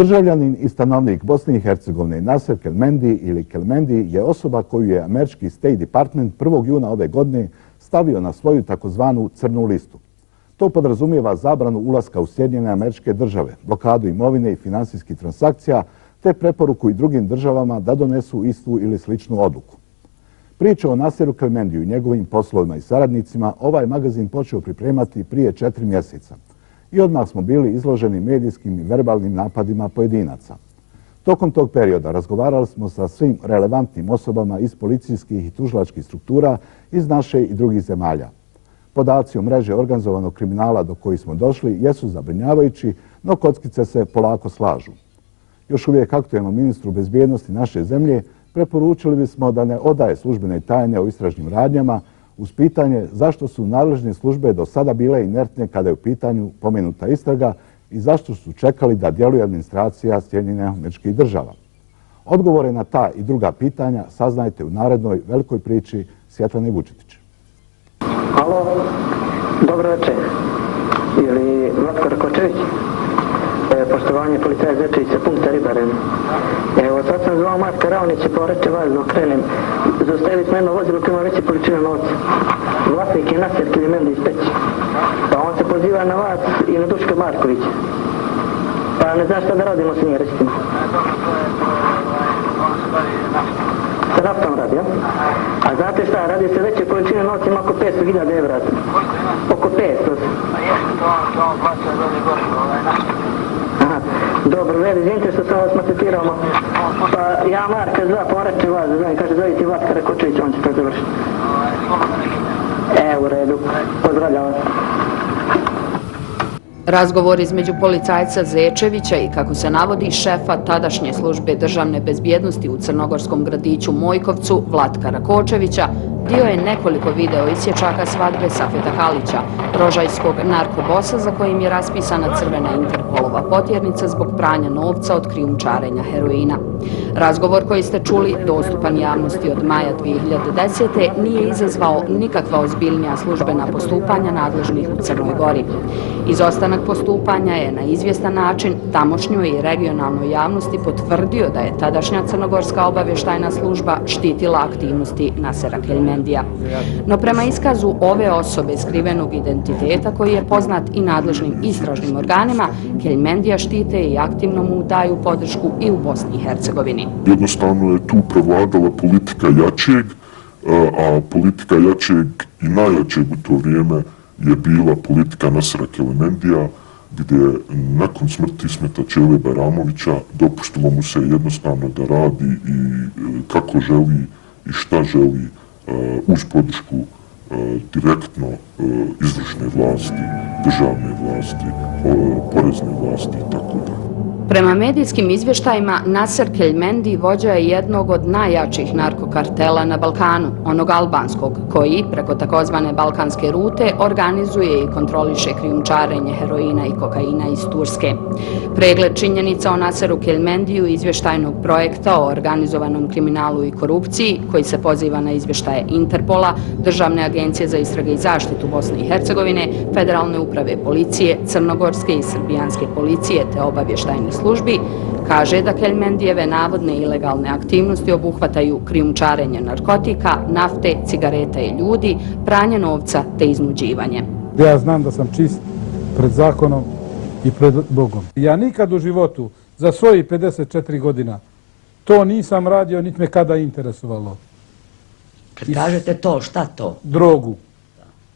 Državljanin i stanovnik Bosne i Hercegovine Naser Kelmendi ili Kelmendi je osoba koju je američki State Department 1. juna ove godine stavio na svoju takozvanu crnu listu. To podrazumijeva zabranu ulaska u Sjedinjene Američke Države, blokadu imovine i finansijskih transakcija, te preporuku i drugim državama da donesu istu ili sličnu odluku. Priču o Naseru Kelmendiju i njegovim poslovima i saradnicima ovaj magazin počeo pripremati prije 4 mjeseca. I odmah smo bili izloženi medijskim i verbalnim napadima pojedinaca. Tokom tog perioda razgovarali smo sa svim relevantnim osobama iz policijskih i tužilačkih struktura iz naše i drugih zemalja. Podaci o mreže organizovanog kriminala do kojih smo došli jesu zabrinjavajući, no kockice se polako slažu. Još uvijek aktuelnom ministru bezbjednosti naše zemlje preporučili bismo da ne odaje službene tajne o istražnim radnjama uz pitanje zašto su nadležne službe do sada bile inertne kada je u pitanju pomenuta istraga i zašto su čekali da djeluje administracija Sjedinjenih Američkih Država. Odgovore na ta i druga pitanja saznajte u narednoj velikoj priči Svjetlane Vučetić. Alo, dobro večer. Ili Vlatko Rakočević? Poštovanje policaja Zečević sa punkta Ribaren. Evo, sad sam zvao Matka Raonića, pa reče važno krenem. Zaustaviti meno vozilo koje ima veće količine novca. Vlasnik je Naser Kelmendi iz Peći. Pa on se poziva na vas i na Duška Markovića. Pa ne znam šta da radimo s njim, recite mi. Sa naftom radi, ja? A znate šta, radi se veće količine novca, ima oko 500.000 evra. Oko 500. Aha, dobro, veli, izvinite što sam vas macetirao. Pa ja Marka zva, pa on reče vas, znam, kaže, zove ti Vatka Rakočević, on će to završiti. U redu, pozdravljam vas. Razgovor između policajca Zečevića i, kako se navodi, šefa tadašnje službe državne bezbjednosti u crnogorskom gradiću Mojkovcu, Vlatka Rakočevića, dio je nekoliko video isječaka svadbe Safeta Kalića, rožajskog narkobosa za kojim je raspisana crvena Interpolova potjernica zbog pranja novca od krijumčarenja heroina. Razgovor koji ste čuli, dostupan javnosti od maja 2010. nije izazvao nikakva ozbiljnija službena postupanja nadležnih u Crnoj Gori. Izostanak postupanja je na izvjestan način tamošnjoj i regionalnoj javnosti potvrdio da je tadašnja crnogorska obavještajna služba štitila aktivnosti Nasera Kelmendija. No prema iskazu ove osobe skrivenog identiteta koji je poznat i nadležnim istražnim organima, Kelmendija štite i aktivno mu daju podršku i u Bosni i Hercegovini. Jednostavno je tu prevladala politika jačeg, a politika jačeg i najjačeg u to vrijeme je bila politika Nasera Kelmendija, gdje nakon smrti Ismeta Čele Bajramovića dopuštilo mu se jednostavno da radi i kako želi i šta želi uz podršku direktno izvršne vlasti, državne vlasti, porezne vlasti itd. Prema medijskim izvještajima, Naser Kelmendi vođa je jednog od najjačih narkokartela na Balkanu, onog albanskog, koji preko takozvane balkanske rute organizuje i kontroliše krijumčarenje heroina i kokaina iz Turske. Pregled činjenica o Naseru Kelmendiju izvještajnog projekta o organizovanom kriminalu i korupciji, koji se poziva na izvještaje Interpola, Državne agencije za istrage i zaštitu Bosne i Hercegovine, Federalne uprave policije, Crnogorske i Srbijanske policije te obavještajnih službi, kaže da Kelmendijeve navodne ilegalne aktivnosti obuhvataju krijumčarenje narkotika, nafte, cigareta i ljudi, pranje novca te iznuđivanje. Ja znam da sam čist pred zakonom i pred Bogom. Ja nikad u životu za svojih 54 godina to nisam radio, niti me kada interesovalo. Kad kažete to, šta to? Drogu.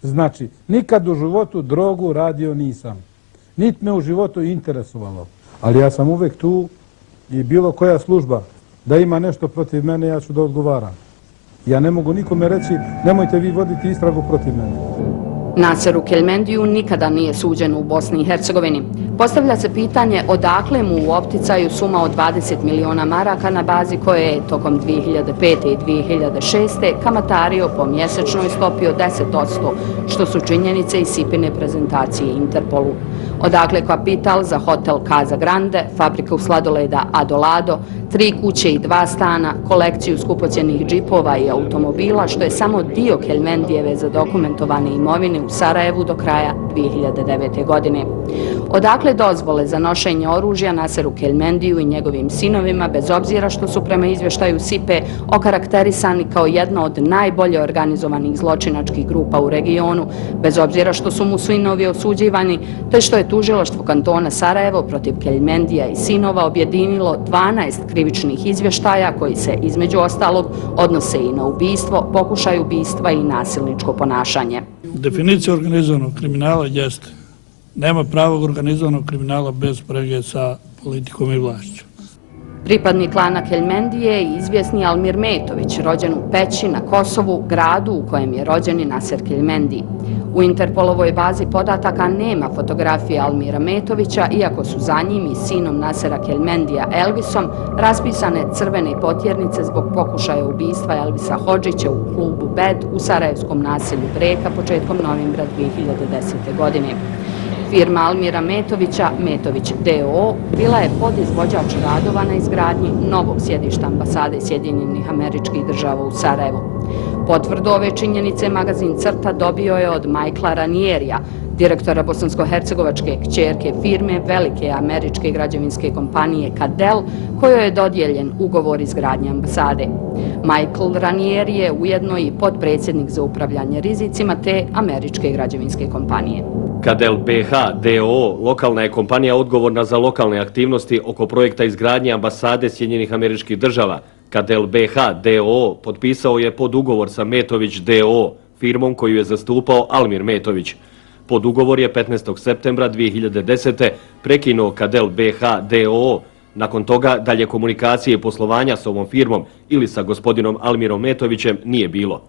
Znači, nikad u životu drogu radio nisam. Niti me u životu interesovalo. Ali ja sam uvek tu i bilo koja služba da ima nešto protiv mene, ja ću da odgovaram. Ja ne mogu nikome reći, nemojte vi voditi istragu protiv mene. Naseru Kelmendiju nikada nije suđen u Bosni i Hercegovini. Postavlja se pitanje odakle mu u opticaju suma od 20 miliona maraka na bazi koje je tokom 2005. i 2006. kamatario po mjesečnoj stopi od 10%, što su činjenice i Sipine prezentacije Interpolu. Odakle kapital za hotel Casa Grande, fabriku sladoleda Adolado, 3 kuće i 2 stana, kolekciju skupocjenih džipova i automobila, što je samo dio Kelmendijeve zadokumentovane imovine u Sarajevu do kraja 2009. godine. Odakle dozvole za nošenje oružja Naseru Kelmendiju i njegovim sinovima, bez obzira što su prema izvještaju SIPE okarakterisani kao jedna od najbolje organizovanih zločinačkih grupa u regionu, bez obzira što su mu sinovi osuđivani, te što je tužilaštvo kantona Sarajevo protiv Kelmendija i sinova objedinilo 12 krivičnih izvještaja koji se, između ostalog, odnose i na ubistvo, pokušaj ubistva i nasilničko ponašanje. Definicija organizovanog kriminala jeste: nema pravog organizovanog kriminala bez sprege sa politikom i vlašću. Pripadnik klana Kelmendije je izvjesni Almir Metović, rođen u Peći na Kosovu, gradu u kojem je rođen i Naser Kelmendi. U Interpolovoj bazi podataka nema fotografije Almira Metovića, iako su za njim i sinom Nasera Kelmendija Elvisom raspisane crvene potjernice zbog pokušaja ubistva Elvisa Hodžića u klubu Bed u sarajevskom naselju Breka početkom novembra 2010. godine. Firma Almira Metovića, Metović D.O., bila je podizvođač radova na izgradnji novog sjedišta ambasade Sjedinjenih Američkih Država u Sarajevu. Potvrdu ove činjenice magazin Crta dobio je od Michaela Ranierija, direktora bosansko-hercegovačke kćerke firme velike američke građevinske kompanije Cadell, kojoj je dodijeljen ugovor izgradnje ambasade. Michael Ranier je ujedno i potpredsjednik za upravljanje rizicima te američke građevinske kompanije. Cadell BH D.O. lokalna je kompanija odgovorna za lokalne aktivnosti oko projekta izgradnje ambasade Sjedinjenih Američkih Država. Cadell BH D.O. potpisao je podugovor sa Metović D.O., firmom koju je zastupao Almir Metović. Podugovor je 15. septembra 2010. prekinuo Cadell BH D.O. Nakon toga dalje komunikacije i poslovanja s ovom firmom ili sa gospodinom Almirom Metovićem nije bilo.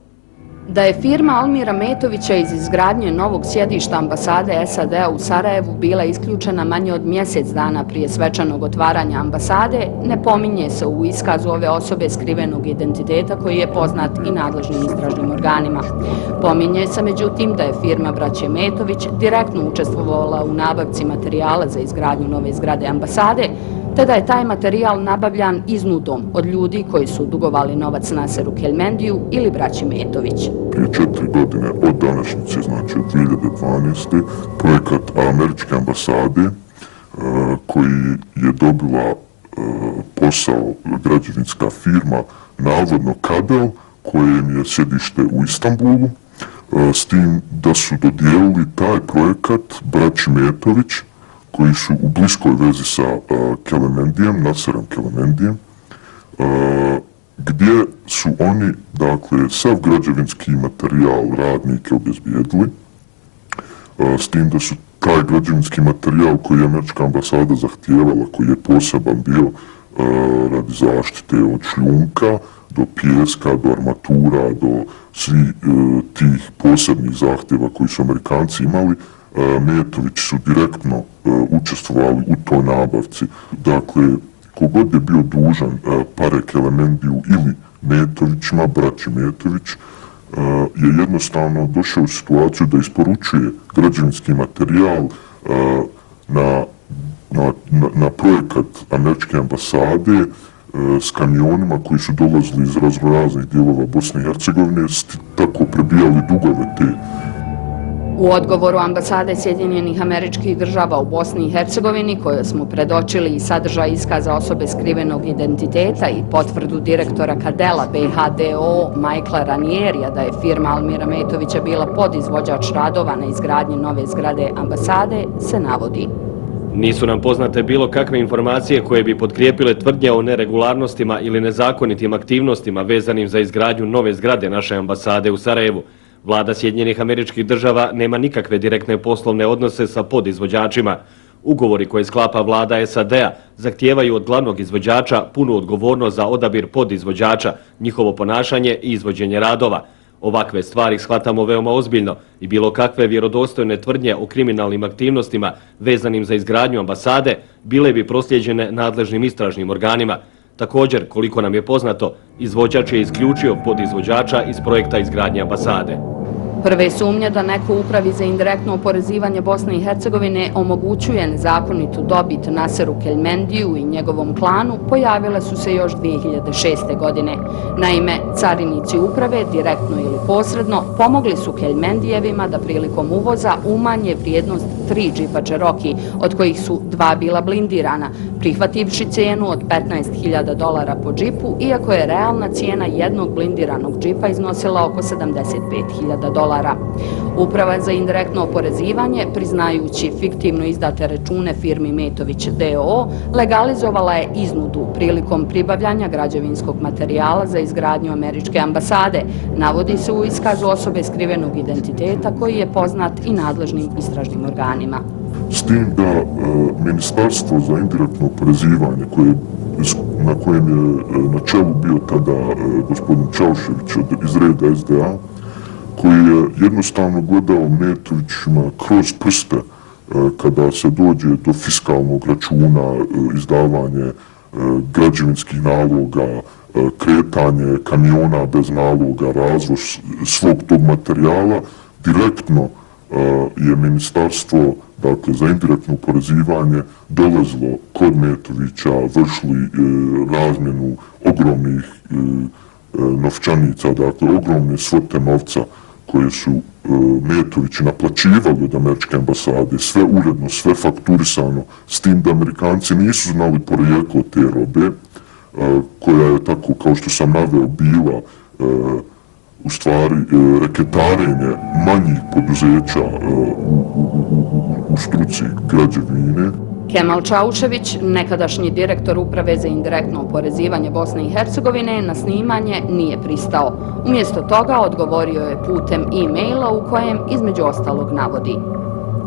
Da je firma Almira Metovića iz izgradnje novog sjedišta ambasade SAD-a u Sarajevu bila isključena manje od mjesec dana prije svečanog otvaranja ambasade, ne pominje se u iskazu ove osobe skrivenog identiteta koji je poznat i nadležnim istražnim organima. Pominje se međutim da je firma braće Metović direktno učestvovala u nabavci materijala za izgradnju nove zgrade ambasade, te da je taj materijal nabavljan iznudom od ljudi koji su dugovali novac Naseru Kelmendiju ili braći Metović. Prije 4 godine od današnjice, znači od 2012. projekat američke ambasade koji je dobila posao građevinska firma, navodno Cadell, kojem je sjedište u Istanbulu, s tim da su dodijelili taj projekat braći Metović, koji su u bliskoj vezi sa Kelmendijem, Naserom Kelmendijem, gdje su oni, dakle, sav građevinski materijal radnike obezbijedili, s tim da su taj građevinski materijal koji je američka ambasada zahtijevala, koji je poseban bio radi zaštite od šljunka, do pijeska, do armatura, do svih tih posebnih zahtjeva koji su Amerikanci imali, Metović su direktno učestvovali u toj nabavci. Dakle, kogod je bio dužan pare Kelmendiju ili Metovićima, braći Metović, je jednostavno došao u situaciju da isporučuje građevinski materijal na projekat američke ambasade s kamionima koji su dolazili iz raznih dijelova Bosne i Hercegovine, tako prebijali dugove te. U odgovoru ambasade Sjedinjenih Američkih Država u Bosni i Hercegovini, koje smo predočili i sadržaj iskaza osobe skrivenog identiteta i potvrdu direktora Cadella BH.D.O. Michaela Ranierija da je firma Almira Metovića bila podizvođač radova na izgradnji nove zgrade ambasade, se navodi: Nisu nam poznate bilo kakve informacije koje bi potkrijepile tvrdnje o neregularnostima ili nezakonitim aktivnostima vezanim za izgradnju nove zgrade naše ambasade u Sarajevu. Vlada Sjedinjenih Američkih Država nema nikakve direktne poslovne odnose sa podizvođačima. Ugovori koje sklapa vlada SAD-a zahtijevaju od glavnog izvođača punu odgovornost za odabir podizvođača, njihovo ponašanje i izvođenje radova. Ovakve stvari shvatamo veoma ozbiljno i bilo kakve vjerodostojne tvrdnje o kriminalnim aktivnostima vezanim za izgradnju ambasade bile bi proslijeđene nadležnim istražnim organima. Također, koliko nam je poznato, izvođač je isključio podizvođača iz projekta izgradnje ambasade. Prve sumnje da neko u Upravi za indirektno oporezivanje Bosne i Hercegovine omogućuje nezakonitu dobit Naseru Keljmendiju i njegovom klanu pojavile su se još 2006. godine. Naime, carinici uprave, direktno ili posredno, pomogli su Keljmendijevima da prilikom uvoza umanje vrijednost 3 džipa Cherokee, od kojih su 2 bila blindirana, prihvativši cijenu od $15.000 po džipu, iako je realna cijena jednog blindiranog džipa iznosila oko $75.000. Uprava za indirektno oporezivanje, priznajući fiktivno izdate račune firmi Metović D.O.O., legalizovala je iznudu prilikom pribavljanja građevinskog materijala za izgradnju američke ambasade. Navodi se u iskazu osobe skrivenog identiteta koji je poznat i nadležnim istražnim organima. S tim da Ministarstvo za indirektno oporezivanje, na kojem je na čelu bio tada gospodin Čaušević iz reda SDA, koji je jednostavno gledao Metovićima kroz prste kada se dođe do fiskalnog računa, izdavanje građevinskih naloga, kretanje kamiona bez naloga, razvoz svog tog materijala, direktno je ministarstvo, dakle, za indirektno oporezivanje dolazilo kod Metovića, vršili razmjenu ogromnih novčanica, dakle, ogromne svote novca koje su Metovići naplaćivali od američke ambasade, sve uredno, sve fakturisano, s tim da Amerikanci nisu znali porijeklo te robe, koja je tako, kao što sam naveo, bila u stvari reketarenje manjih poduzeća u struci građevine. Kemal Čaušević, nekadašnji direktor Uprave za indirektno oporezivanje Bosne i Hercegovine, na snimanje nije pristao. Umjesto toga odgovorio je putem e-maila u kojem između ostalog navodi: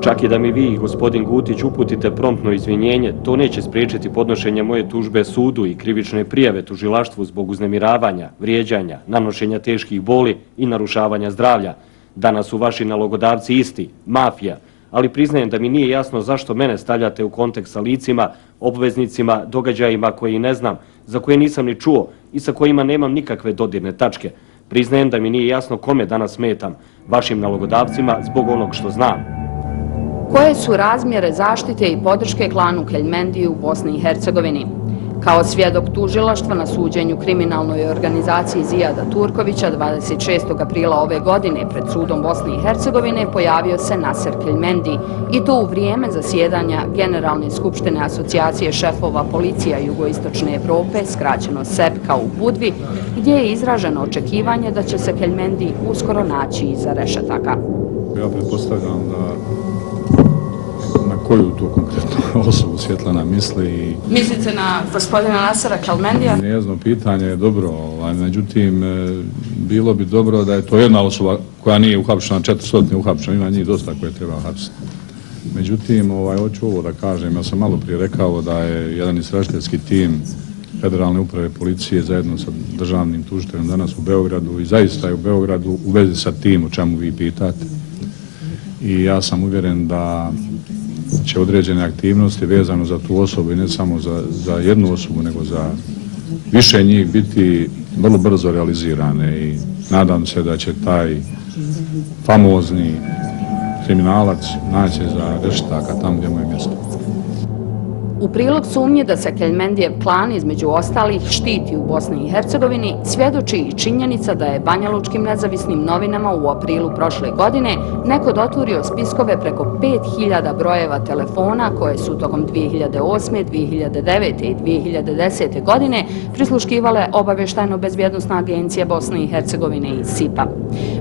Čak i da mi vi, gospodin Gutić, uputite promptno izvinjenje, to neće spriječiti podnošenje moje tužbe sudu i krivične prijave tužilaštvu zbog uznemiravanja, vrijeđanja, nanošenja teških boli i narušavanja zdravlja. Danas su vaši nalogodavci isti, mafija, ali priznajem da mi nije jasno zašto mene stavljate u kontekst sa licima, obveznicima, događajima koje ne znam, za koje nisam ni čuo i sa kojima nemam nikakve dodirne tačke. Priznajem da mi nije jasno kome danas smetam, vašim nalogodavcima, zbog onog što znam. Koje su razmjere zaštite i podrške klanu Keljmendiju u Bosni i Hercegovini? Kao svjedok tužilaštva na suđenju kriminalnoj organizaciji Zijada Turkovića 26. aprila ove godine pred sudom Bosne i Hercegovine pojavio se Naser Keljmendi, i to u vrijeme zasjedanja Generalne skupštine Asocijacije šefova policija Jugoistočne Evrope, skraćeno SEPKA, u Budvi, gdje je izraženo očekivanje da će se Keljmendi uskoro naći iza rešetaka. Ja pretpostavljam da koju to konkretno osobu Svjetlana misli. Mislite na gospodina Nasera Keljmendija? Njezino pitanje je dobro, međutim, bilo bi dobro da je to jedna osoba koja nije uhapšena, 400 uhapšena, ima njih dosta koje treba hapsiti. Međutim, hoću ovo da kažem, ja sam malo prije rekao da je jedan istražiteljski tim Federalne uprave policije zajedno sa državnim tužiteljem danas u Beogradu, i zaista je u Beogradu u vezi sa tim o čemu vi pitate. I ja sam uvjeren da će određene aktivnosti vezano za tu osobu, i ne samo za jednu osobu, nego za više njih, biti vrlo brzo realizirane, i nadam se da će taj famozni kriminalac naći za rešetaka tamo gdje mu je mjesto. U prilog sumnje da se Keljmendijev klan između ostalih štiti u Bosni i Hercegovini svjedoči i činjenica da je banjalučkim nezavisnim novinama u aprilu prošle godine neko doturio spiskove preko 5000 brojeva telefona koje su tokom 2008., 2009. i 2010. godine prisluškivale Obavještajno-bezbjednosna agencija Bosne i Hercegovine i SIP-a.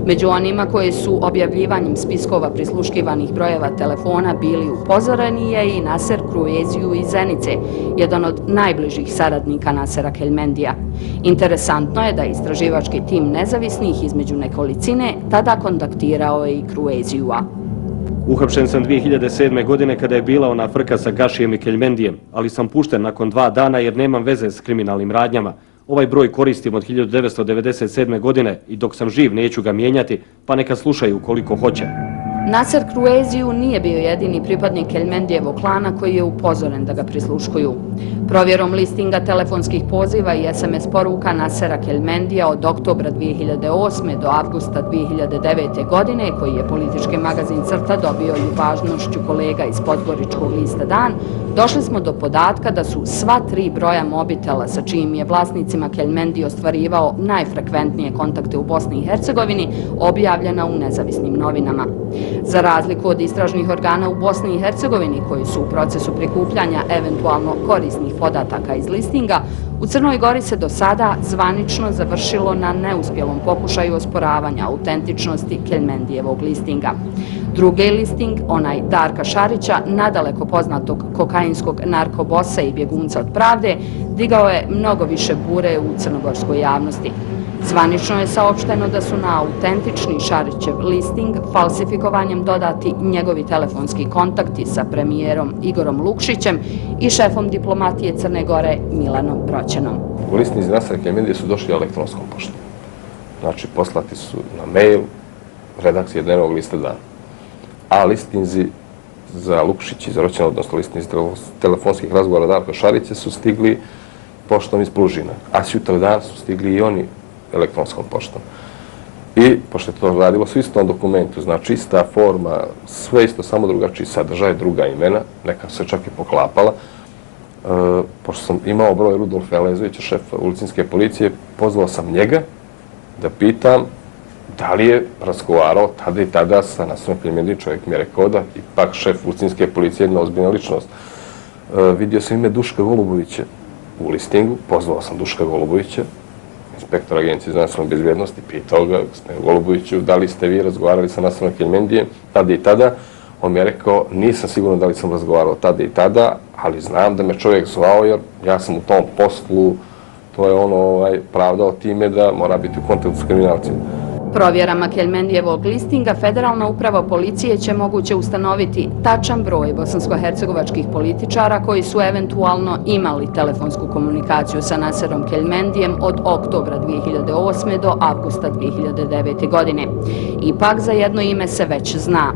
Među onima koji su objavljivanjem spiskova prisluškivanih brojeva telefona bili upozoreni je i Naser Krueziju iz Zenice, jedan od najbližih saradnika Nasera Keljmendija. Interesantno je da je istraživački tim nezavisnih između nekolicine tada kontaktirao i Kruezijua. Uhapšen sam 2007. godine kada je bila ona frka sa Gašijem i Keljmendijem, ali sam pušten nakon 2 dana jer nemam veze s kriminalnim radnjama. Ovaj broj koristim od 1997. godine i dok sam živ neću ga mijenjati, pa neka slušaju koliko hoće. Naser Krueziju nije bio jedini pripadnik Kelmendijevog klana koji je upozoren da ga prisluškuju. Provjerom listinga telefonskih poziva i SMS poruka Nasera Kelmendija od oktobra 2008. do avgusta 2009. godine, koji je politički magazin Crta dobio i važnošću kolega iz podgoričkog lista Dan, došli smo do podatka da su sva 3 broja mobitela sa čijim je vlasnicima Kelmendi ostvarivao najfrekventnije kontakte u Bosni i Hercegovini objavljena u nezavisnim novinama. Za razliku od istražnih organa u Bosni i Hercegovini koji su u procesu prikupljanja eventualno korisnih podataka iz listinga, u Crnoj Gori se do sada zvanično završilo na neuspjelom pokušaju osporavanja autentičnosti Kelmendijevog listinga. Drugi listing, onaj Darka Šarića, nadaleko poznatog kokainskog narkobosa i bjegunca od pravde, digao je mnogo više bure u crnogorskoj javnosti. Zvanično je saopšteno da su na autentični Šarićev listing falsifikovanjem dodati njegovi telefonski kontakti sa premijerom Igorom Lukšićem i šefom diplomatije Crne Gore Milanom Broćenom. U listinzi Nasera Kelmendije su došli elektronskom poštom. Znači, poslati su na mail redakcije dnevnog lista Dan. A listinzi za Lukšić i za Broćena, odnosno listinzi telefonskih razgovora Darka Šarića su stigli poštom iz Plužina. A sutra dan su stigli i oni elektronskom poštom. I, pošto je to radilo su istom dokumentu, znači ista forma, sve isto, samo drugačiji sadržaj, druga imena, neka se čak i poklapala. Pošto sam imao broj Rudolfa Elezovića, šefa ulicinske policije, pozvao sam njega da pitam da li je razgovarao tada i tada sa Naserom Kelmendijom. Čovjek mi je rekao da ipak šef ulicinske policije je jedna ozbiljna ličnost. Vidio sam ime Duška Golubovića u listingu, pozvao sam Duška Golubovića, inspektor Agencije za nacionalnu bezbjednost, i pitao ga, gospodine Goluboviću, da li ste vi razgovarali sa Naserom Kelmendijem tada i tada. On mi je rekao, nisam siguran da li sam razgovarao tada i tada, ali znam da me čovjek zvao jer ja sam u tom poslu, to je ono pravdao time da mora biti u kontaktu s kriminalcima. Provjerama Kelmendijevog listinga Federalna uprava policije će moguće ustanoviti tačan broj bosansko-hercegovačkih političara koji su eventualno imali telefonsku komunikaciju sa Naserom Kelmendijem od oktobra 2008. do avgusta 2009. godine. Ipak za jedno ime se već zna.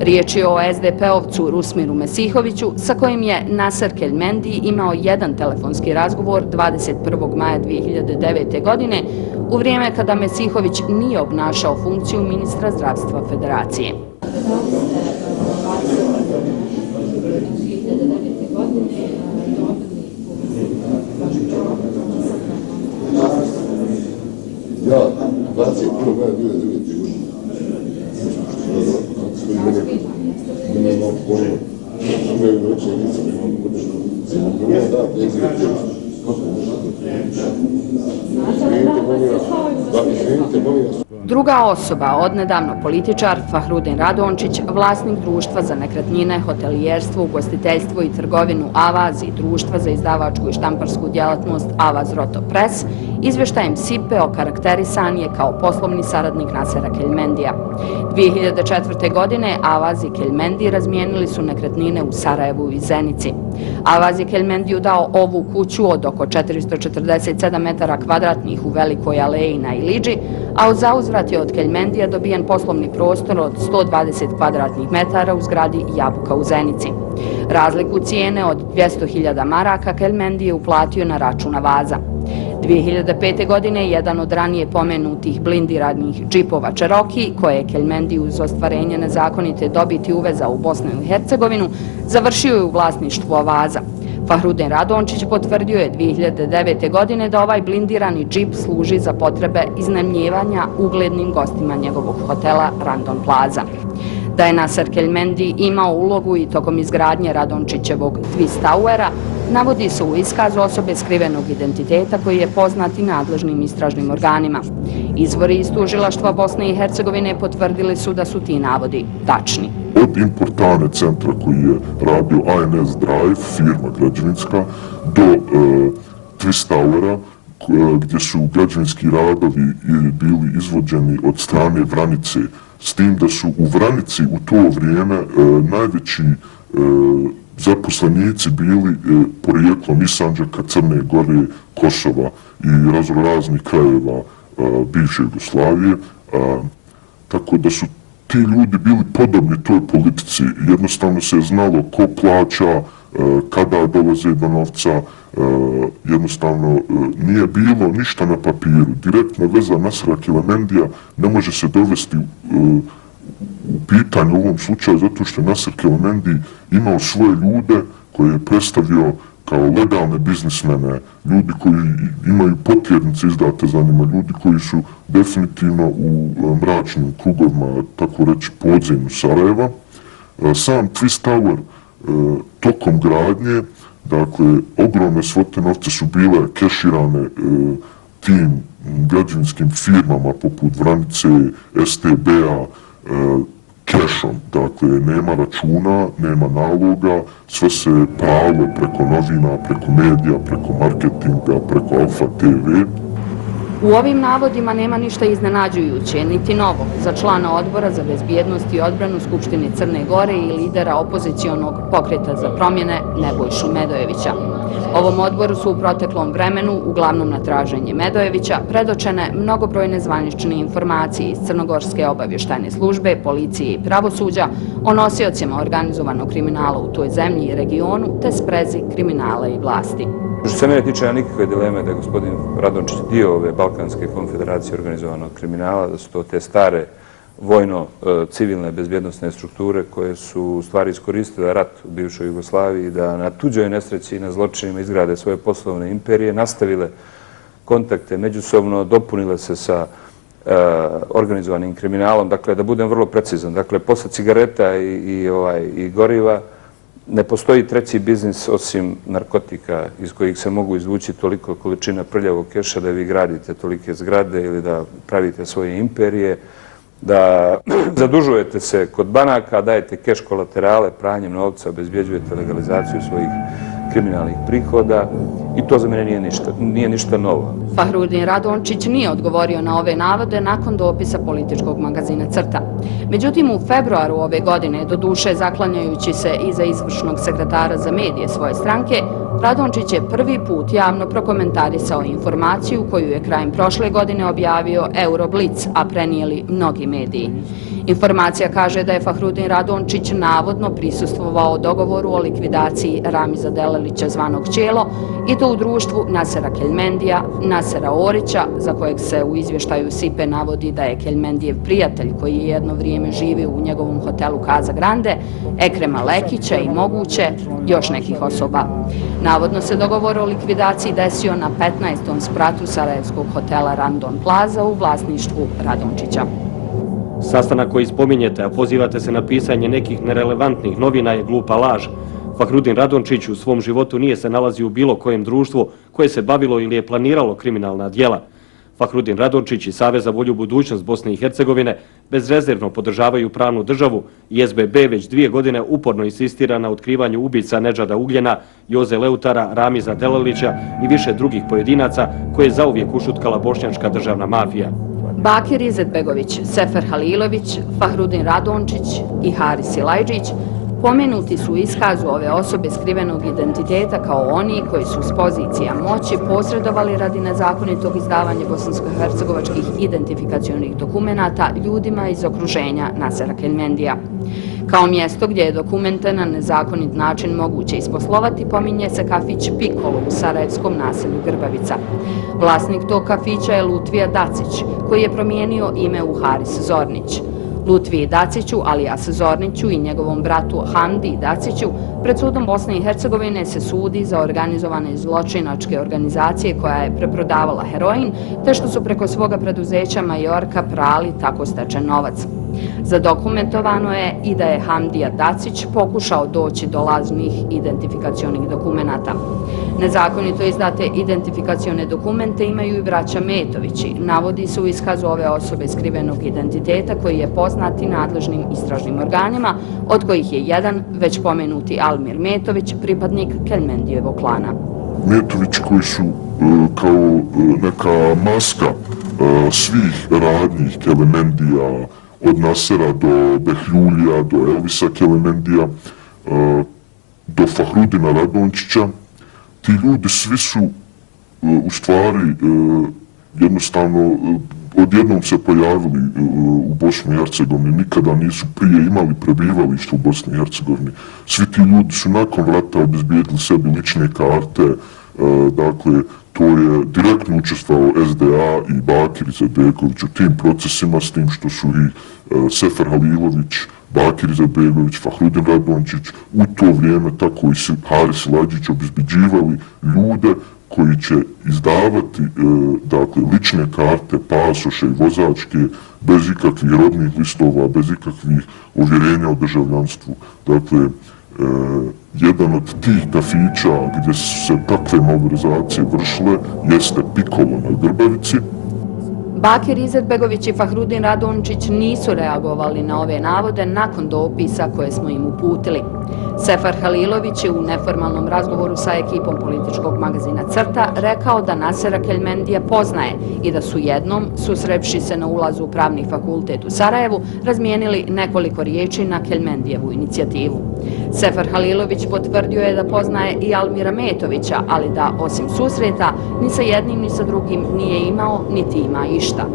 Riječ je o SDP-ovcu Rusmiru Mesihoviću sa kojim je Naser Kelmendi imao jedan telefonski razgovor 21. maja 2009. godine u vrijeme kada Mesihović nije obnašao funkciju ministra zdravstva Federacije. Ja, 21. maja 2009. godine. Ne imam pojma. Imaju noće, nisam imam podršku. Druga osoba, odnedavno političar, Fahrudin Radončić, vlasnik društva za nekretnine, hotelijerstvo, ugostiteljstvo i trgovinu Avaz i društva za izdavačku i štamparsku djelatnost Avaz Roto Press, izvještajem SIPE okarakterisan je kao poslovni saradnik Nasera Kelmendija. 2004. godine Avaz i Kelmendi razmijenili su nekretnine u Sarajevu i Zenici. Avaz je Kelmendiju dao ovu kuću od oko 447 metara kvadratnih u Velikoj aleji na Ilidži, a u zauzvrat je od Kelmendija dobijen poslovni prostor od 120 kvadratnih metara u zgradi Jabuka u Zenici. Razliku cijene od 200.000 maraka Kelmendi je uplatio na račun Avaza. 2005. godine jedan od ranije pomenutih blindiranih džipova Cherokee, koje je Kelmendi uz ostvarenje nezakonite dobiti uvezao u Bosnu i Hercegovinu, završio je u vlasništvu Avaza. Fahrudin Radončić potvrdio je 2009. godine da ovaj blindirani džip služi za potrebe iznajmljivanja uglednim gostima njegovog hotela Randon Plaza. Da je Naser Kelmendi imao ulogu i tokom izgradnje Radončićevog Twist Towera, navodi se u iskazu osobe skrivenog identiteta koji je poznat i nadležnim istražnim organima. Izvori iz tužilaštva Bosne i Hercegovine potvrdili su da su ti navodi tačni. Od Importane centra koji je radio ANS Drive, firma građevinska, do Twist Towera, gdje su građevinski radovi bili izvođeni od strane Vranice, s tim da su u Vranici u to vrijeme najveći zaposlenici bili porijeklom iz Sandžaka, Crne Gore, Kosova i raznih krajeva bivše Jugoslavije, tako da su ti ljudi bili podobni toj politici. Jednostavno se je znalo ko plaća, kada dolaze do novca, jednostavno nije bilo ništa na papiru. Direktna veza Nasera Kelemendija ne može se dovesti u pitanje u ovom slučaju zato što je Naser Kelemendi imao svoje ljude koje je predstavio kao legalne biznismene, ljudi koji imaju potjernice izdate za njima, ljudi koji su definitivno u mračnim krugovima, tako reći, podzemlju Sarajeva. Sam Twist Tower tokom gradnje, dakle, ogromne svote novca su bile keširane tim građevinskim firmama poput Vranice, STB-a, kešom. Dakle, nema računa, nema naloga, sve se pralo preko novina, preko medija, preko marketinga, preko Alfa TV. U ovim navodima nema ništa iznenađujuće, niti novo, za člana odbora za bezbjednost i odbranu Skupštine Crne Gore i lidera opozicionog pokreta za promjene Nebojšu Medojevića. Ovom odboru su u proteklom vremenu, uglavnom na traženje Medojevića, predočene mnogobrojne zvanične informacije iz Crnogorske obavještajne službe, policije i pravosuđa o nosiocima organizovanog kriminala u toj zemlji i regionu, te sprezi kriminala i vlasti. Što se mene tiče, nikakve dileme da je gospodin Radončić dio ove Balkanske konfederacije organizovanog kriminala, da su to te stare vojno-civilne bezbjednosne strukture koje su u stvari iskoristile rat u bivšoj Jugoslaviji da na tuđoj nesreći i na zločinima izgrade svoje poslovne imperije, nastavile kontakte međusobno, dopunile se sa organizovanim kriminalom. Dakle, da budem vrlo precizan, dakle, posle cigareta i goriva ne postoji treći biznis osim narkotika iz kojih se mogu izvući toliko količina prljavog keša da vi gradite tolike zgrade ili da pravite svoje imperije, da zadužujete se kod banaka, dajete keš kolaterale, pranjem novca, obezbjeđujete legalizaciju svojih kriminalnih prihoda i to za mene nije ništa novo. Fahrudin Radončić nije odgovorio na ove navode nakon dopisa političkog magazina Crta. Međutim, u februaru ove godine, doduše zaklanjajući se iza izvršnog sekretara za medije svoje stranke, Radončić je prvi put javno prokomentarisao informaciju koju je krajem prošle godine objavio Euroblitz, a prenijeli mnogi mediji. Informacija kaže da je Fahrudin Radončić navodno prisustvovao dogovoru o likvidaciji Ramiza Delalića zvanog Ćelo i to u društvu Nasera Keljmendija, Nasera Orića, za kojeg se u izvještaju SIPE navodi da je Keljmendijev prijatelj koji je jedno vrijeme živio u njegovom hotelu Casa Grande, Ekrema Lekića i moguće još nekih osoba. Navodno se dogovor o likvidaciji desio na 15. spratu sarajevskog hotela Randon Plaza u vlasništvu Radončića. Sastanak koji spominjete, a pozivate se na pisanje nekih nerelevantnih novina je glupa laž. Fahrudin Radončić u svom životu nije se nalazio u bilo kojem društvu koje se bavilo ili je planiralo kriminalna djela. Fahrudin Radončić i Savez za bolju budućnost Bosne i Hercegovine bezrezervno podržavaju pravnu državu i SBB već 2 godine uporno insistira na otkrivanju ubica Nedžada Ugljena, Joze Leutara, Ramiza Delalića i više drugih pojedinaca koje je zauvijek ušutkala bošnjačka državna mafija. Bakir Izetbegović, Sefer Halilović, Fahrudin Radončić i Haris Ilajđić pomenuti su u iskazu ove osobe skrivenog identiteta kao oni koji su s pozicija moći posredovali radi nezakonitog izdavanja bosansko-hercegovačkih identifikacionih dokumenata ljudima iz okruženja Nasera Keljmendija. Kao mjesto gdje je dokumente na nezakonit način moguće isposlovati pominje se kafić Pikolo u sarajevskom naselju Grbavica. Vlasnik tog kafića je Lutvija Dacić, koji je promijenio ime u Haris Zornić. Lutviji Daciću, alijas Zorniću i njegovom bratu Hamdi Daciću, pred sudom Bosne i Hercegovine se sudi za organizovane zločinačke organizacije koja je preprodavala heroin, te što su preko svoga preduzeća Majorka prali tako stečen novac. Zadokumentovano je i da je Hamdija Dacić pokušao doći do lažnih identifikacionih dokumenata. Nezakonito izdate identifikacione dokumente imaju i braća Metovići. Navodi se u iskazu ove osobe skrivenog identiteta koji je poznat i nadležnim istražnim organima, od kojih je jedan, već pomenuti Almir Metović, pripadnik Keljmendijevog klana. Metović koji su kao neka maska svih radnjih Kelemendija, od Nasera do Behljulija, do Elvisa Kelemendija, do Fahrudina Radončića. Ti ljudi svi su u stvari jednostavno odjednom se pojavili u Bosni i Hercegovini, nikada nisu prije imali prebivalište u Bosni i Hercegovini. Svi ti ljudi su nakon rata obezbijedili sebi lične karte, dakle, to je direktno učestvovao SDA i Bakir Izetbegović u tim procesima, s tim što su i Sefer Halilović, Bakir Izetbegović, Fahrudin Radončić, u to vrijeme tako i Haris Silajdžić obezbeđivali ljude koji će izdavati dakle, lične karte, pasoše i vozačke bez ikakvih rodnih listova, bez ikakvih uvjerenja o državljanstvu. Dakle, jedan od tih kafića gdje su se takve malverzacije vršile jeste Pikolo na Grbavici. Bakir Izetbegović i Fahrudin Radončić nisu reagovali na ove navode nakon dopisa koje smo im uputili. Sefer Halilović je u neformalnom razgovoru sa ekipom političkog magazina Crta rekao da Nasera Kelmendija poznaje i da su jednom, susrevši se na ulazu u Pravni fakultet u Sarajevu, razmijenili nekoliko riječi na Kelmendijevu inicijativu. Sefer Halilović potvrdio je da poznaje i Almira Metovića, ali da osim susreta ni sa jednim ni sa drugim nije imao niti ima išta.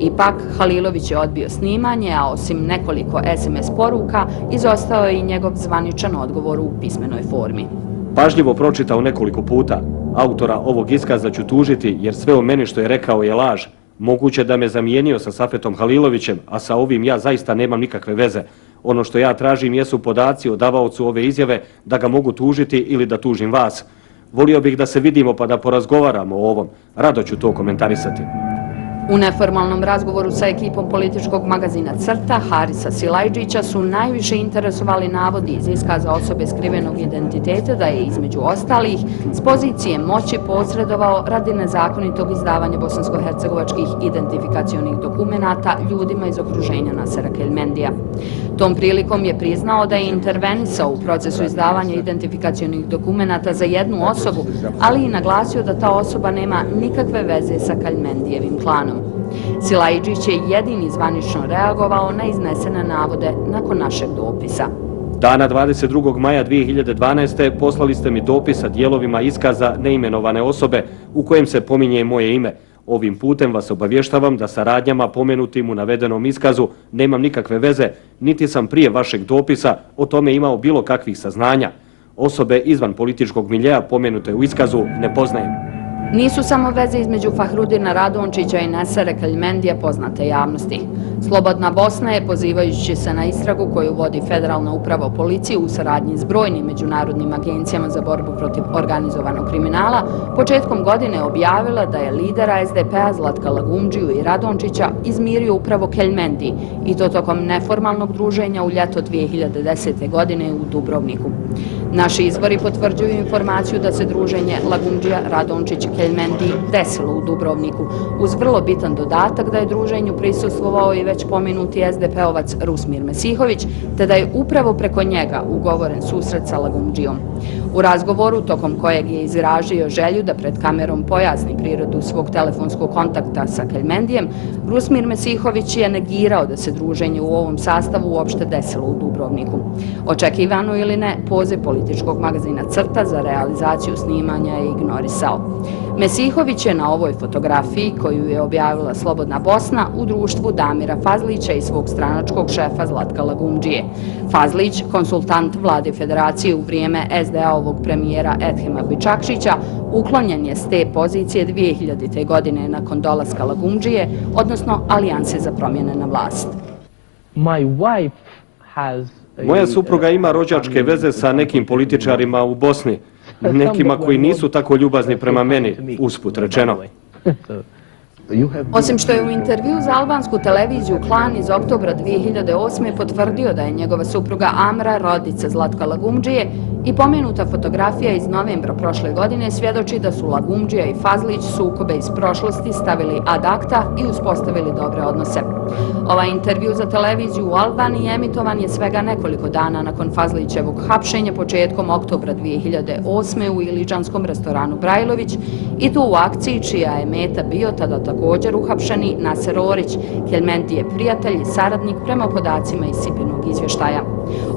Ipak, Halilović je odbio snimanje, a osim nekoliko SMS poruka, izostao je i njegov zvaničan odgovor u pismenoj formi. Pažljivo pročitao nekoliko puta. Autora ovog iskaza ću tužiti jer sve o meni što je rekao je laž. Moguće da me zamijenio sa Safetom Halilovićem, a sa ovim ja zaista nemam nikakve veze. Ono što ja tražim jesu podaci o davaocu ove izjave da ga mogu tužiti ili da tužim vas. Volio bih da se vidimo pa da porazgovaramo o ovom. Rado ću to komentarisati. U neformalnom razgovoru sa ekipom političkog magazina Crta, Harisa Silajdžića su najviše interesovali navodi iz iskaza osobe skrivenog identiteta da je između ostalih s pozicije moći posredovao radi nezakonitog izdavanja bosansko-hercegovačkih identifikacionih dokumenata ljudima iz okruženja Nasera Kelmendija. Tom prilikom je priznao da je intervenisao u procesu izdavanja identifikacionih dokumenata za jednu osobu, ali i naglasio da ta osoba nema nikakve veze sa Kelmendijevim klanom. Silajdžić je jedini zvanično reagovao na iznesene navode nakon našeg dopisa. Dana 22. maja 2012. poslali ste mi dopis sa dijelovima iskaza neimenovane osobe u kojem se pominje moje ime. Ovim putem vas obavještavam da sa radnjama pomenutim u navedenom iskazu nemam nikakve veze, niti sam prije vašeg dopisa o tome imao bilo kakvih saznanja. Osobe izvan političkog miljeja pomenute u iskazu ne poznajem. Nisu samo veze između Fahrudina Radončića i Nasera Kelmendija poznate javnosti. Slobodna Bosna je, pozivajući se na istragu koju vodi Federalna uprava policije u saradnji s brojnim međunarodnim agencijama za borbu protiv organizovanog kriminala, početkom godine objavila da je lidera SDP-a Zlatka Lagumdžiju i Radončića izmirio upravo Kelmendi, i to tokom neformalnog druženja u ljeto 2010. godine u Dubrovniku. Naši izvori potvrđuju informaciju da se druženje Lagumdžija, Radončić i Kelmendi desilo u Dubrovniku, uz vrlo bitan dodatak da je druženju prisustvovao i već pomenuti SDP-ovac Rusmir Mesihović, te da je upravo preko njega ugovoren susret sa Lagumdžijom. U razgovoru, tokom kojeg je izražio želju da pred kamerom pojasni prirodu svog telefonskog kontakta sa Kelmendijem, Rusmir Mesihović je negirao da se druženje u ovom sastavu uopšte desilo u Dubrovniku. Očekivano ili ne, poziv političkog magazina Crta za realizaciju snimanja je ignorisao. Mesihović je na ovoj fotografiji, koju je objavila Slobodna Bosna, u društvu Damira Fazlića i svog stranačkog šefa Zlatka Lagumdžije. Fazlić, konsultant vlade federacije u vrijeme SDA-ovog premijera Edhema Bičakšića, uklonjen je s te pozicije 2000. godine nakon dolaska Lagumdžije, odnosno Alijanse za promjene na vlast. Moja supruga ima rođačke veze sa nekim političarima u Bosni, nekima koji nisu tako ljubazni prema meni, usput rečeno. Osim što je u intervju za albansku televiziju Klan iz oktobra 2008. potvrdio da je njegova supruga Amra rodica Zlatka Lagumdžije, i pomenuta fotografija iz novembra prošle godine svjedoči da su Lagumdžija i Fazlić sukobe iz prošlosti stavili ad acta i uspostavili dobre odnose. Ovaj intervju za televiziju u Albaniji emitovan je svega nekoliko dana nakon Fazlićevog hapšenja početkom oktobra 2008. u ilidžanskom restoranu Brajlović, i to u akciji čija je meta bio tada također uhapšeni Naser Orić, Kelmendijev prijatelj i saradnik prema podacima iz Sipinog javnog izvještaja.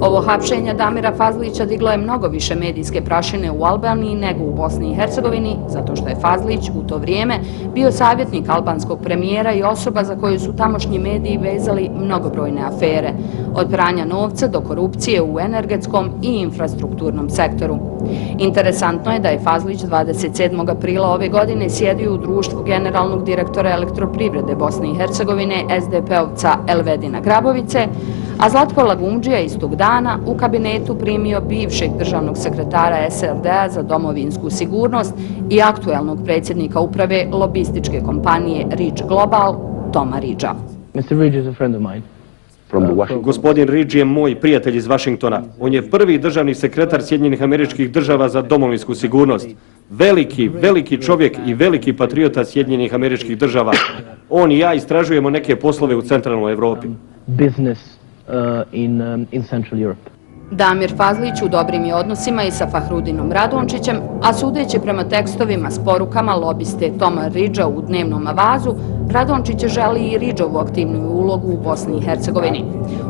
Ovo hapšenje Damira Fazlića diglo je mnogo više medijske prašine u Albaniji nego u Bosni i Hercegovini, zato što je Fazlić u to vrijeme bio savjetnik albanskog premijera i osoba za koju su tamošnji mediji vezali mnogobrojne afere, od pranja novca do korupcije u energetskom i infrastrukturnom sektoru. Interesantno je da je Fazlić 27. aprila ove godine sjedio u društvu generalnog direktora elektroprivrede Bosne i Hercegovine SDP-ovca Elvedina Grabovice, a Zlatko Lagumdžija istog dana u kabinetu primio bivšeg državnog sekretara SRD-a za domovinsku sigurnost i aktuelnog predsjednika uprave lobističke kompanije Ridge Global, Toma Ridgea. Mr. Ridge is a friend of mine. Gospodin Ridge je moj prijatelj iz Vašingtona. On je prvi državni sekretar Sjedinjenih Američkih Država za domovinsku sigurnost. Veliki čovjek i veliki patriota Sjedinjenih Američkih Država. On i ja istražujemo neke poslove u centralnoj Evropi. In Central Europe. Damir Fazlić u dobrim je odnosima i sa Fahrudinom Radončićem, a sudeći prema tekstovima s porukama lobiste Toma Ridgea u dnevnom avazu, Radončić želi i Ridgeovu aktivnu ulogu u Bosni i Hercegovini.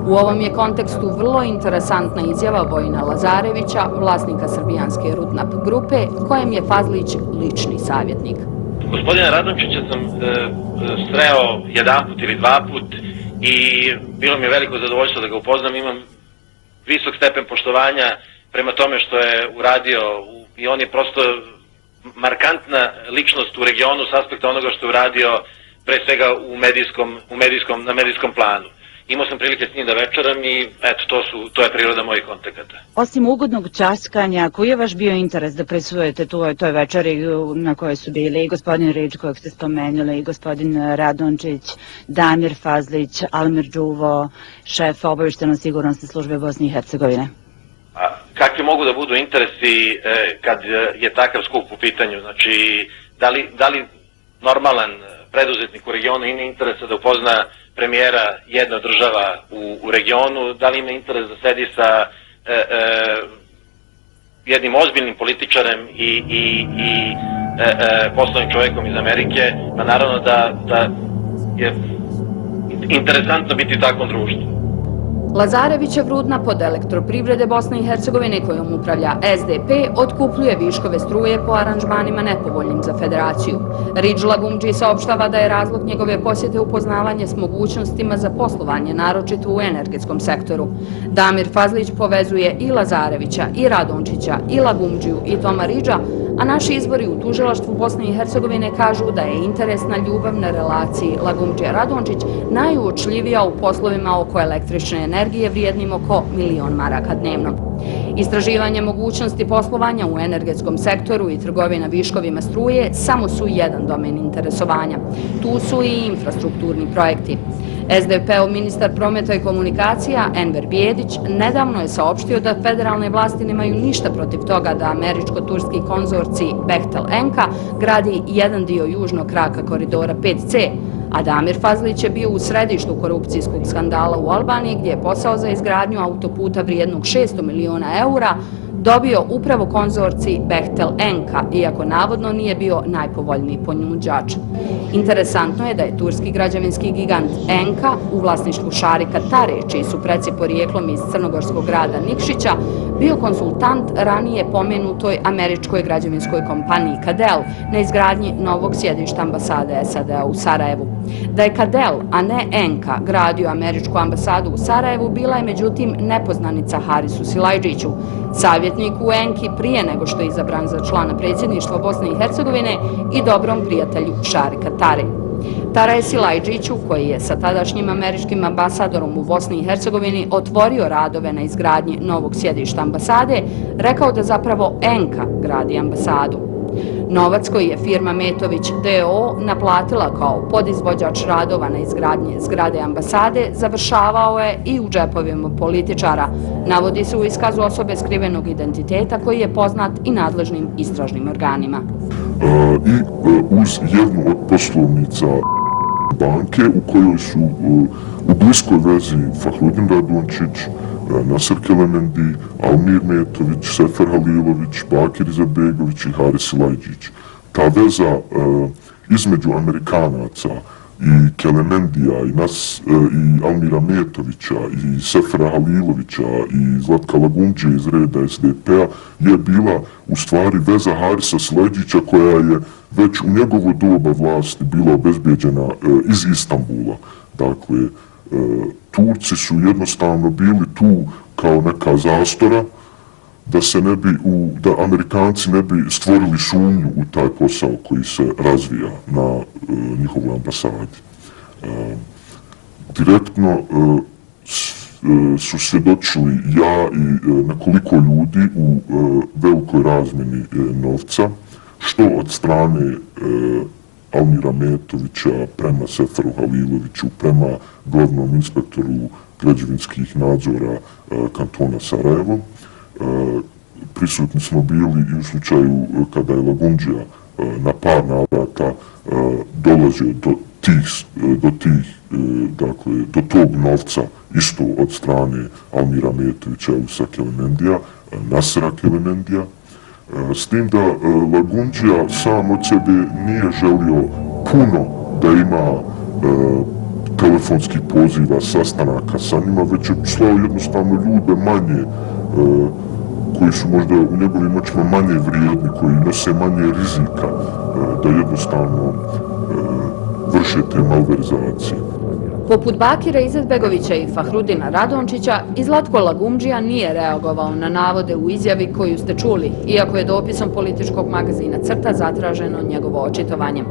U ovom je kontekstu vrlo interesantna izjava Vojina Lazarevića, vlasnika srbijanske Rudnap grupe, kojem je Fazlić lični savjetnik. Gospodina Radončića sam sreo jedanput ili dva put i bilo mi je veliko zadovoljstvo da ga upoznam. Imam visok stepen poštovanja prema tome što je uradio i on je prosto markantna ličnost u regionu s aspekta onoga što je uradio pre svega na medijskom planu. Imao sam prilike s njim da večeram i eto, to je priroda mojih kontakata. Osim ugodnog časkanja, koji je vaš bio interes da prisustvujete toj večeri na kojoj su bili i gospodin Ridge kojeg ste spomenuli, i gospodin Radončić, Damir Fazlić, Almir Đuvo, šef obavještajno-sigurnosne službe Bosne i Hercegovine? Kakvi mogu da budu interesi kad je takav skup u pitanju? Znači, da li normalan preduzetnik u regionu ima interesa da upozna premijera jedne od država u regionu, da li ima interes da sedi sa jednim ozbiljnim političarem i poslovnim čovjekom iz Amerike, pa naravno da je interesantno biti u takvom društvu. Lazarevićev Rudnap od elektroprivrede Bosne i Hercegovine kojom upravlja SDP otkupljuje viškove struje po aranžmanima nepovoljnim za federaciju. Ridge Lagumdži saopštava da je razlog njegove posjete upoznavanje s mogućnostima za poslovanje, naročito u energetskom sektoru. Damir Fazlić povezuje i Lazarevića, i Radončića, i Lagumdžiju, i Toma Ridgea, a naši izvori u tužilaštvu Bosne i Hercegovine kažu da je interesna ljubavna relaciji Lagumdžija-Radončić najuočljivija u poslovima oko električne energije vrijednim oko 1.000.000 maraka dnevno. Istraživanje mogućnosti poslovanja u energetskom sektoru i trgovina viškovima struje samo su jedan domen interesovanja. Tu su i infrastrukturni projekti. SDP-ov ministar prometa i komunikacija Enver Bijedić nedavno je saopštio da federalne vlasti nemaju ništa protiv toga da američko-turski konzorcij Bechtel Enka gradi jedan dio južnog kraka koridora 5C, a Damir Fazlić je bio u središtu korupcijskog skandala u Albaniji gdje je posao za izgradnju autoputa vrijednog 600 miliona eura dobio upravo konzorcij Bechtel Enka, iako navodno nije bio najpovoljniji ponuđač. Interesantno je da je turski građevinski gigant Enka u vlasništvu Šarika Tare, čiji su preci porijeklom iz crnogorskog grada Nikšića, bio konsultant ranije pomenutoj američkoj građevinskoj kompaniji Cadel na izgradnji novog sjedišta ambasade SAD-a u Sarajevu. Da je Cadel, a ne Enka, gradio američku ambasadu u Sarajevu, bila je međutim nepoznanica Harisu Silajdžiću, savjetnik u Enki prije nego što je izabran za člana predsjedništva Bosne i Hercegovine i dobrom prijatelju Šarika Tare. Tara je Silajdžiću, koji je sa tadašnjim američkim ambasadorom u Bosni i Hercegovini otvorio radove na izgradnji novog sjedišta ambasade, rekao da zapravo Enka gradi ambasadu. Novac koji je firma Metović D.O. naplatila kao podizvođač radova na izgradnje zgrade ambasade završavao je i u džepovima političara. Navodi se u iskazu osobe skrivenog identiteta koji je poznat i nadležnim istražnim organima. I uz jednu od poslovnica banke u kojoj su u bliskoj vezi Fahrudin Radončić, Nasser Kelemendi, Almir Metović, Sefer Halilović, Bakir Izetbegović i Haris Silajdžić. Ta veza između Amerikanaca i Kelemendija i Almira Metovića i Sefera Halilovića i Zlatka Lagundže iz reda SDP-a je bila u stvari veza Harisa Sledžića koja je već u njegovo doba vlasti bila obezbijeđena iz Istanbula. Dakle, Turci su jednostavno bili tu kao neka zastora da Amerikanci ne bi stvorili sumnju u taj posao koji se razvija na njihovoj ambasadi. Direktno su svjedočili ja i nekoliko ljudi u velikoj razmjeni novca, što od strane Almira Metovića prema Seferu Haliloviću, prema glavnom inspektoru građevinskih nadzora kantona Sarajevo. Prisutni smo bili i u slučaju kada je Lagundžija na par navrata dolazio do tog novca isto od strane Almira Metovića, Elisa Kelemendija, Nasera Kelemendija. S tim da Lagundžija sam od sebe nije želio puno da ima telefonskih poziva, sastanaka sa njima, već je slao jednostavno ljude manje, koji su možda u njegovim očima manje vrijedni, koji nose manje rizika, da jednostavno vrše te malverzacije. Poput Bakira Izetbegovića i Fahrudina Radončića, i Zlatko Lagundžija nije reagovao na navode u izjavi koju ste čuli, iako je dopisom političkog magazina Crta zatraženo njegovo očitovanje.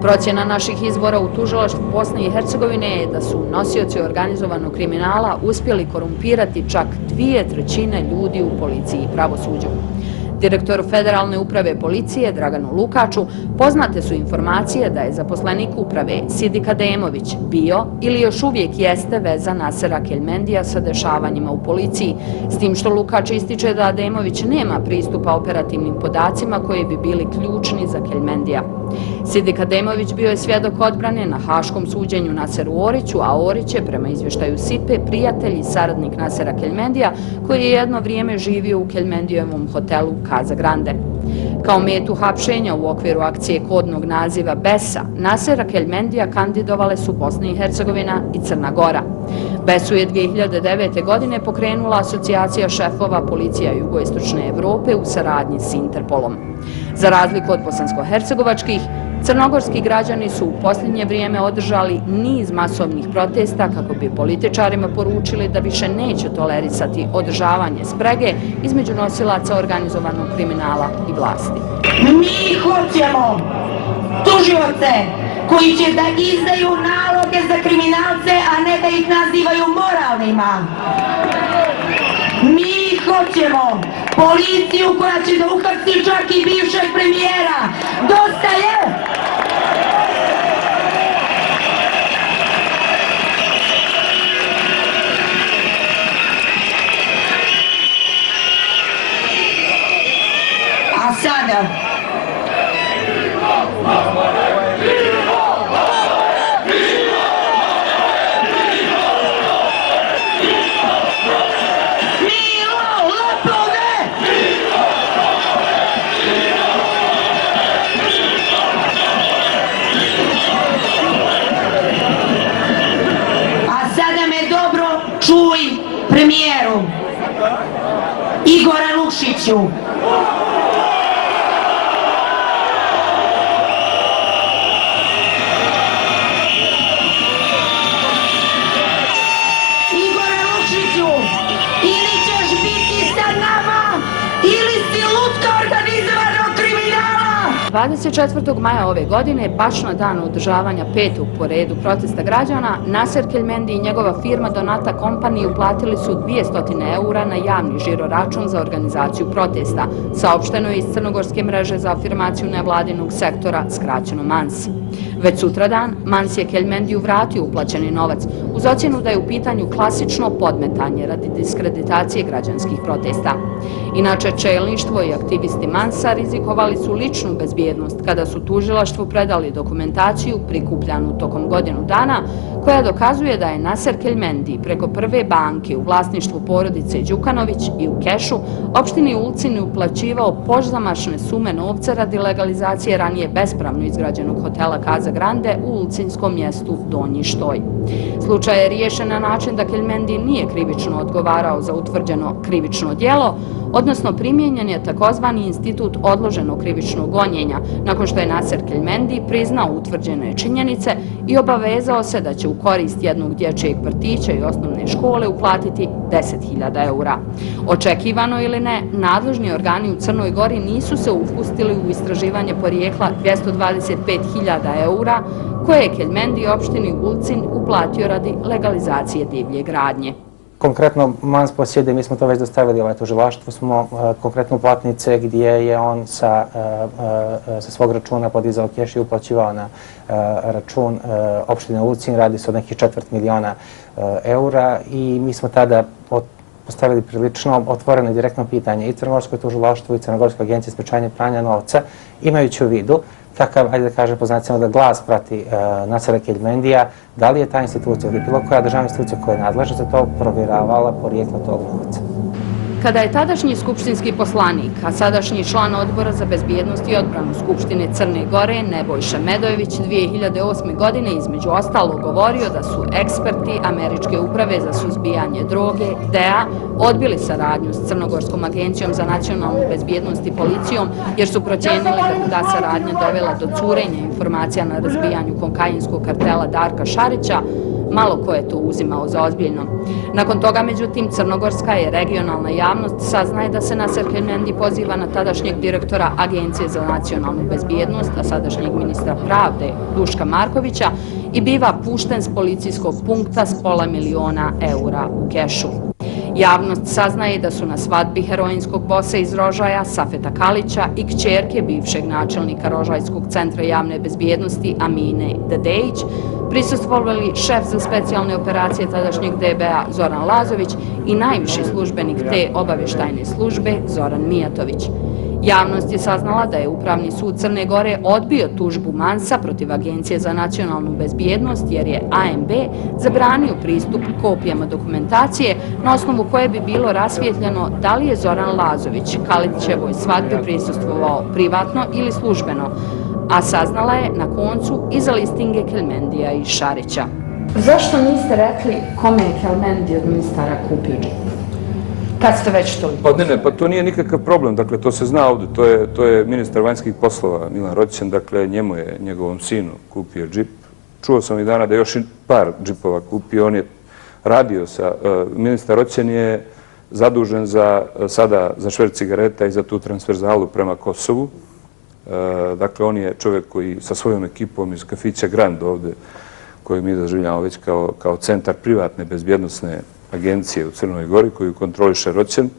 Procjena naših izvora u tužilaštvu Bosne i Hercegovine je da su nosioci organizovanog kriminala uspjeli korumpirati čak 2/3 ljudi u policiji i pravosuđu. Direktoru Federalne uprave policije Draganu Lukaču poznate su informacije da je zaposlenik uprave Sidik Ademović bio ili još uvijek jeste veza Nasera Kelemendija sa dešavanjima u policiji, s tim što Lukač ističe da Ademović nema pristupa operativnim podacima koji bi bili ključni za Kelemendija. Sidik Ademović bio je svjedok odbrane na haškom suđenju Naseru Oriću, a Orić je, prema izvještaju SIPE, prijatelj i saradnik Nasera Kelemendija, koji je jedno vrijeme živio u Kelemendijevom hotelu Casa Grande. Kao metu hapšenja u okviru akcije kodnog naziva BESA, Nasera Kelemendija kandidovale su Bosna i Hercegovina i Crna Gora. BESU je 2009. godine pokrenula asocijacija šefova policija jugoistočne Evrope u saradnji s Interpolom. Za razliku od bosansko-hercegovačkih, crnogorski građani su u posljednje vrijeme održali niz masovnih protesta kako bi političarima poručili da više neće tolerisati održavanje sprege između nosilaca organizovanog kriminala i vlasti. Mi hoćemo tužioce koji će da izdaju naloge za kriminalce, a ne da ih nazivaju moralnima. Mi hoćemo policiju koja će da uhapsi čak i bivšeg premijera. Dosta je! A sada... Čuj, premijeru, Igora Lukšiću. Igora Lukšiću, ili ćeš biti sa nama, ili si lutka organizovanog kriminala. 24. maja ove godine, baš na dan održavanja 5. po redu protesta građana, Naser Kelemendij i njegova firma Donata Company uplatili su 200 eura na javni žiro račun za organizaciju protesta, saopšteno je iz Crnogorske mreže za afirmaciju nevladinog sektora, skraćeno MANS. Već sutradan, MANS je Kelemendiju vratio uplaćeni novac, uz ocjenu da je u pitanju klasično podmetanje radi diskreditacije građanskih protesta. Inače, čelništvo i aktivisti MANS-a rizikovali su ličnu bezbjednost kada su tužilaštvu predali dokumentaciju prikupljanu tokom godinu dana, koja dokazuje da je Naser Kelemendij preko Prve banke u vlasništvu porodice Đukanović i u kešu opštini Ulcini uplaćivao pozamašne sume novca radi legalizacije ranije bespravno izgrađenog hotela Casa Grande u ulcinskom mjestu Donji Štoj. Slučaj je riješen na način da Kelmendi nije krivično odgovarao za utvrđeno krivično djelo, odnosno primijenjen je takozvani institut odloženog krivičnog gonjenja, nakon što je Naser Kelmendi priznao utvrđene činjenice i obavezao se da će u korist jednog dječjeg vrtića i osnovne škole uplatiti 10.000 eura. Očekivano ili ne, nadležni organi u Crnoj Gori nisu se upustili u istraživanje porijekla 225.000 eura koje je Kelmendi opštini Ulcin uplatio radi legalizacije divlje gradnje. Konkretno, Mans posjede, mi smo to već dostavili, tužilaštvu smo konkretno uplatnice gdje je on sa svog računa podizao keš i uplaćivao na račun opštine Ulcin, radi se od nekih 250.000 eura i mi smo tada postavili prilično otvoreno i direktno pitanje i Crnogorskoj tužilaštvu i Crnogorskoj agenciji sprečavanja pranja novca, imajući u vidu kakav, ajde da kažem, poznacimo da glas prati Nasera Kelmendija, da li je ta institucija ili bilo koja državna institucija koja je nadležna za to provjeravala porijeklo tog novca. Kada je tadašnji skupštinski poslanik, a sadašnji član Odbora za bezbjednost i odbranu Skupštine Crne Gore, Nebojša Medojević, 2008. godine između ostalog govorio da su eksperti Američke uprave za suzbijanje droge, DEA, odbili saradnju s Crnogorskom agencijom za nacionalnu bezbjednost i policijom, jer su procijenili da bi ta saradnja dovela do curenja informacija na razbijanju kokainskog kartela Darka Šarića, malo ko je to uzimao za ozbiljno. Nakon toga, međutim, crnogorska i regionalna javnost saznaje da se Naser Kelmendi poziva na tadašnjeg direktora Agencije za nacionalnu bezbjednost, a sadašnjeg ministra pravde Duška Markovića, i biva pušten s policijskog punkta s $500.000 eura u kešu. Javnost saznaje da su na svadbi heroinskog bosa iz Rožaja, Safeta Kalića, i kćerke bivšeg načelnika Rožajskog centra javne bezbjednosti Amine Dedejić prisustvovali šef za specijalne operacije tadašnjeg DB-a Zoran Lazović i najviši službenik te obavještajne službe Zoran Mijatović. Javnost je saznala da je Upravni sud Crne Gore odbio tužbu Mansa protiv Agencije za nacionalnu bezbjednost jer je ANB zabranio pristup kopijama dokumentacije na osnovu koje bi bilo rasvjetljeno da li je Zoran Lazović Kalićevoj svadbi prisustvovao privatno ili službeno, a saznala je na koncu i za listinge Kelmendija i Šarića. Zašto niste rekli kome je Kelmendi od ministara kupio džip? Kad ste već to... Pa to nije nikakav problem, dakle to se zna ovdje, to je ministar vanjskih poslova Milan Roćen, dakle njemu je, njegovom sinu, kupio džip. Čuo sam i dana da je još par džipova kupio, on je radio sa, ministar Roćen je zadužen sada za šverc cigareta i za tu transverzalu prema Kosovu. Dakle, on je čovjek koji sa svojom ekipom iz kafića Grand ovdje, koji mi doživljamo već kao centar privatne bezbjednosne agencije u Crnoj Gori koju kontroliše Roćen.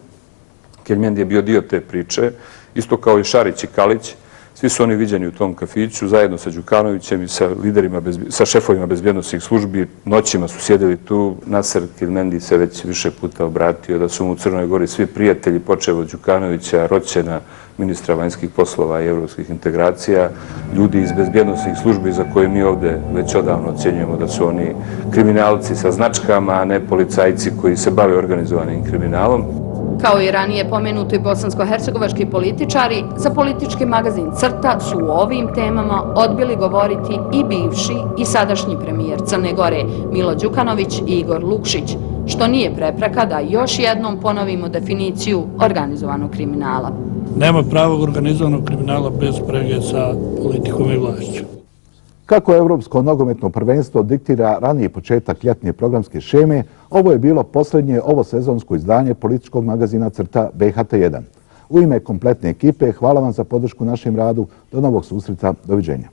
Kelmendi je bio dio te priče, isto kao i Šarić i Kalić. Svi su oni viđeni u tom kafiću zajedno sa Đukanovićem i sa liderima, sa šefovima bezbjednosnih službi. Noćima su sjedili tu. Naser Kelmendi se već više puta obratio da su mu u Crnoj Gori svi prijatelji, počeo od Đukanovića, Roćena, ministra vanjskih poslova i evropskih integracija, ljudi iz bezbjednosnih službi za koje mi ovdje već odavno ocjenjujemo da su oni kriminalci sa značkama, a ne policajci koji se bave organizovanim kriminalom. Kao i ranije pomenuti bosansko-hercegovački političari, za politički magazin Crta su u ovim temama odbili govoriti i bivši i sadašnji premijer Crne Gore Milo Đukanović i Igor Lukšić, što nije prepreka da još jednom ponovimo definiciju organizovanog kriminala. Nema pravog organizovanog kriminala bez sprege sa politikom i vlašću. Kako Evropsko nogometno prvenstvo diktira raniji početak ljetne programske šeme, ovo je bilo posljednje ovosezonsko izdanje političkog magazina Crta BHT1. U ime kompletne ekipe hvala vam za podršku našem radu. Do novog susreta. Doviđenja.